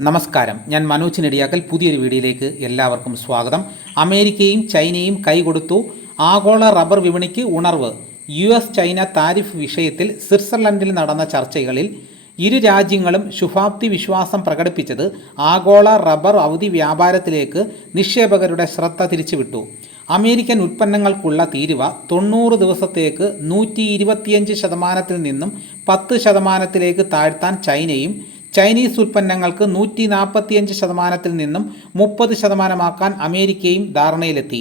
നമസ്കാരം. ഞാൻ മനോജ് നെടിയാക്കൽ. പുതിയൊരു വീഡിയോയിലേക്ക് എല്ലാവർക്കും സ്വാഗതം. അമേരിക്കയും ചൈനയും കൈകൊടുത്തു ആഗോള റബ്ബർ വിപണിക്ക് ഉണർവ്. യു എസ് ചൈന താരിഫ് വിഷയത്തിൽ സ്വിറ്റ്സർലൻഡിൽ നടന്ന ചർച്ചകളിൽ ഇരു രാജ്യങ്ങളും ശുഭാപ്തി വിശ്വാസം പ്രകടിപ്പിച്ചത് ആഗോള റബ്ബർ അവധി വ്യാപാരത്തിലേക്ക് നിക്ഷേപകരുടെ ശ്രദ്ധ തിരിച്ചുവിട്ടു. അമേരിക്കൻ ഉൽപ്പന്നങ്ങൾക്കുള്ള തീരുവ തൊണ്ണൂറ് ദിവസത്തേക്ക് നൂറ്റി ശതമാനത്തിൽ നിന്നും പത്ത് ശതമാനത്തിലേക്ക് താഴ്ത്താൻ ചൈനയും ചൈനീസ് ഉൽപ്പന്നങ്ങൾക്ക് നൂറ്റി നാൽപ്പത്തിയഞ്ച് ശതമാനത്തിൽ നിന്നും മുപ്പത് ശതമാനമാക്കാൻ അമേരിക്കയും ധാരണയിലെത്തി.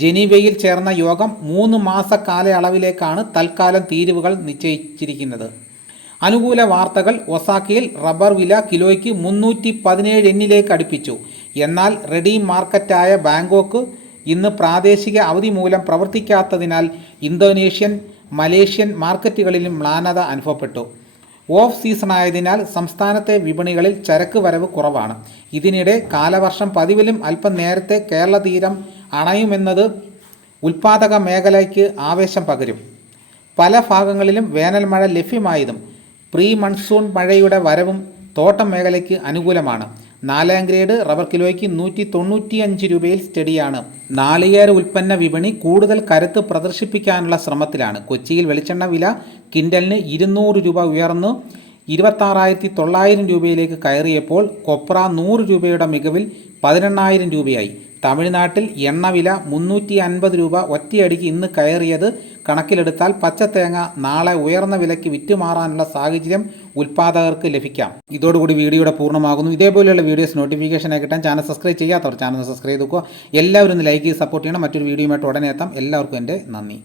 ജനീവയിൽ ചേർന്ന യോഗം മൂന്ന് മാസ കാലയളവിലേക്കാണ് തൽക്കാലം തീരുവകൾ നിശ്ചയിച്ചിരിക്കുന്നത്. അനുകൂല വാർത്തകൾ ഒസാക്കയിൽ റബ്ബർ വില കിലോയ്ക്ക് മുന്നൂറ്റി പതിനേഴ് എന്നിലേക്ക് അടുപ്പിച്ചു. എന്നാൽ റെഡി മാർക്കറ്റായ ബാങ്കോക്ക് ഇന്ന് പ്രാദേശിക അവധി മൂലം പ്രവർത്തിക്കാത്തതിനാൽ ഇന്തോനേഷ്യൻ മലേഷ്യൻ മാർക്കറ്റുകളിലും മ്ലാനത അനുഭവപ്പെട്ടു. ഓഫ് സീസൺ ആയതിനാൽ സംസ്ഥാനത്തെ വിപണികളിൽ ചരക്ക് വരവ് കുറവാണ്. ഇതിനിടെ കാലവർഷം പതിവിലും അല്പം നേരത്തെ കേരള തീരം അണയുമെന്നത് ഉൽപാദക മേഖലയ്ക്ക് ആവേശം പകരും. പല ഭാഗങ്ങളിലും വേനൽ മഴ ലഭ്യമായതും പ്രീ മൺസൂൺ മഴയുടെ വരവും തോട്ടം മേഖലയ്ക്ക് അനുകൂലമാണ്. നാലാം ഗ്രേഡ് റബ്ബർ കിലോയ്ക്ക് നൂറ്റി തൊണ്ണൂറ്റിയഞ്ച് രൂപയിൽ സ്റ്റഡിയാണ്. നാളികേര ഉൽപ്പന്ന വിപണി കൂടുതൽ കരുത്ത് പ്രദർശിപ്പിക്കാനുള്ള ശ്രമത്തിലാണ്. കൊച്ചിയിൽ വെളിച്ചെണ്ണ വില കിൻഡലിന് ഇരുന്നൂറ് രൂപ ഉയർന്ന്. ഇരുപത്താറായിരത്തി തൊള്ളായിരം രൂപയിലേക്ക് കയറിയപ്പോൾ കൊപ്ര നൂറ് രൂപയുടെ മികവിൽ പതിനെണ്ണായിരം രൂപയായി. തമിഴ്നാട്ടിൽ എണ്ണവില മുന്നൂറ്റി അൻപത് രൂപ ഒറ്റയടിക്ക് ഇന്ന് കയറിയത് കണക്കിലെടുത്താൽ പച്ചത്തേങ്ങ നാളെ ഉയർന്ന വിലയ്ക്ക് വിറ്റുമാറാനുള്ള സാഹചര്യം ഉൽപ്പാദകർക്ക് ലഭിക്കാം. ഇതോടുകൂടി വീഡിയോയുടെ പൂർണമാകുന്നു. ഇതേപോലെയുള്ള വീഡിയോസ് നോട്ടിഫിക്കേഷനായി കിട്ടാൻ ചാനൽ സബ്സ്ക്രൈബ് ചെയ്യാത്തവർ ചാനൽ സബ്സ്ക്രൈബ് ചെയ്തുക്കുക. എല്ലാവരും ലൈക്ക് ചെയ്ത് സപ്പോർട്ട് ചെയ്യണം. മറ്റൊരു വീഡിയോയുമായിട്ട് ഉടനെ എത്താം. എല്ലാവർക്കും എന്റെ നന്ദി.